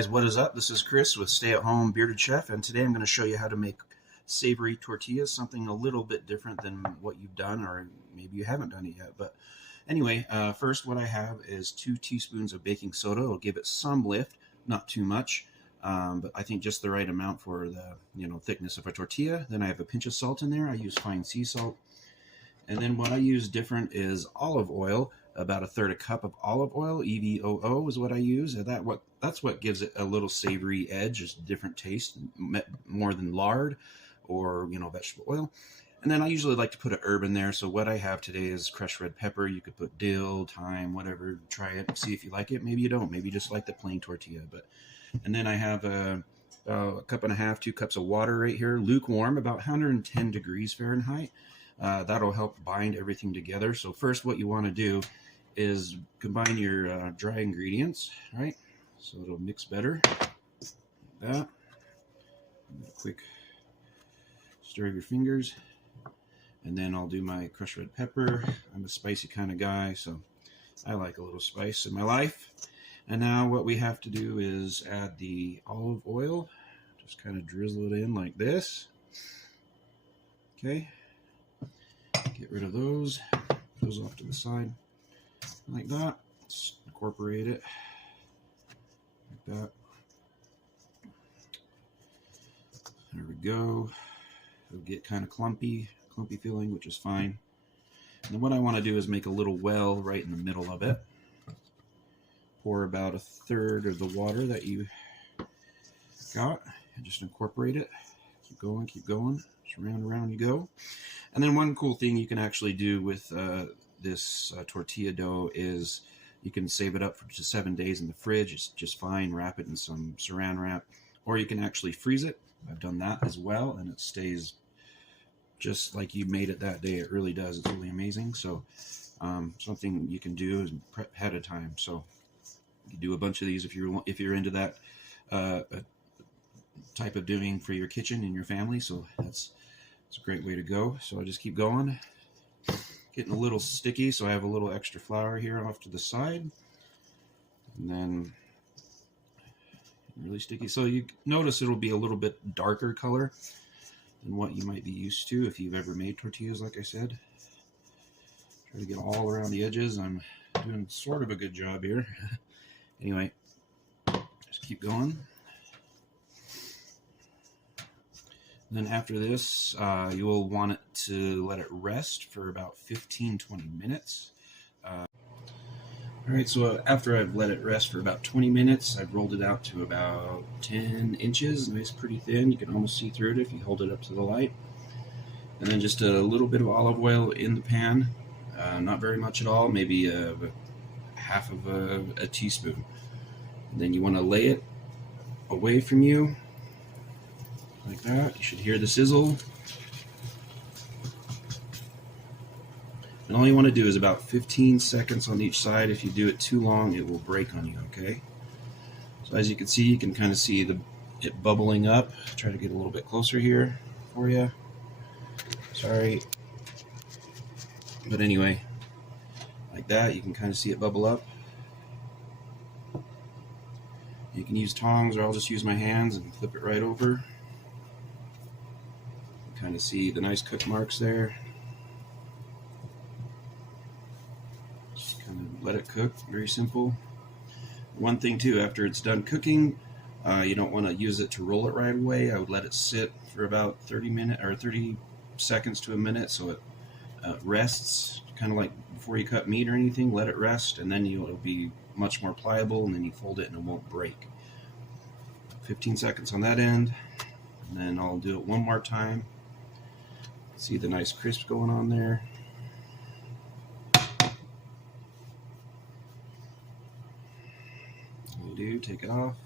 guys, what is up? This is Chris with Stay at Home Bearded Chef, and today I'm going to show you how to make savory tortillas, something a little bit different than what you've done, or maybe you haven't done it yet. But anyway, first what I have is 2 teaspoons of baking soda. It'll give it some lift, not too much, but I think just the right amount for the thickness of a tortilla. Then I have a pinch of salt in there. I use fine sea salt. And then what I use different is olive oil, about 1/3 cup of olive oil. EVOO is what I use. And that's what gives it a little savory edge, just a different taste, more than lard or vegetable oil. And then I usually like to put a herb in there. So what I have today is crushed red pepper. You could put dill, thyme, whatever. Try it, see if you like it. Maybe you don't. Maybe you just like the plain tortilla. And then I have a cup and a half, 2 cups of water right here, lukewarm, about 110 degrees Fahrenheit. That'll help bind everything together. So first what you want to do is combine your dry ingredients, right? So it'll mix better. Like that. A quick stir of your fingers. And then I'll do my crushed red pepper. I'm a spicy kind of guy, so I like a little spice in my life. And now what we have to do is add the olive oil. Just kind of drizzle it in like this. Okay. Get rid of those off to the side, like that. Let's incorporate it, like that. There we go. It'll get kind of clumpy feeling, which is fine. And then what I want to do is make a little well right in the middle of it. Pour about 1/3 of the water that you got, and just incorporate it. Keep going, just round and round you go. And then one cool thing you can actually do with this tortilla dough is you can save it up for just 7 days in the fridge. It's just fine. Wrap it in some saran wrap, or you can actually freeze it. I've done that as well, and it stays just like you made it that day. It really does. It's really amazing. So something you can do is prep ahead of time. So you do a bunch of these if you're into that type of doing for your kitchen and your family. So it's a great way to go. So I just keep going. Getting a little sticky, so I have a little extra flour here off to the side. And then really sticky. So you notice it'll be a little bit darker color than what you might be used to if you've ever made tortillas, like I said. Try to get all around the edges. I'm doing sort of a good job here. Anyway, just keep going. Then after this, you will want it to let it rest for about 15-20 minutes. Alright, so after I've let it rest for about 20 minutes, I've rolled it out to about 10 inches. Nice, pretty thin. You can almost see through it if you hold it up to the light. And then just a little bit of olive oil in the pan. Not very much at all, maybe half of a teaspoon. And then you want to lay it away from you. Like that. You should hear the sizzle. And all you want to do is about 15 seconds on each side. If you do it too long, it will break on you, okay? So as you can see, you can kind of see it bubbling up. Try to get a little bit closer here for you. Sorry. But anyway, like that, you can kind of see it bubble up. You can use tongs, or I'll just use my hands and flip it right over. Kind of see the nice cook marks there. Just kind of let it cook. Very simple. One thing too, after it's done cooking, you don't want to use it to roll it right away. I would let it sit for about 30 seconds to a minute, so it rests, kind of like before you cut meat or anything. Let it rest, and then it'll be much more pliable, and then you fold it and it won't break. 15 seconds on that end, and then I'll do it one more time. See the nice crisp going on there. You do, take it off.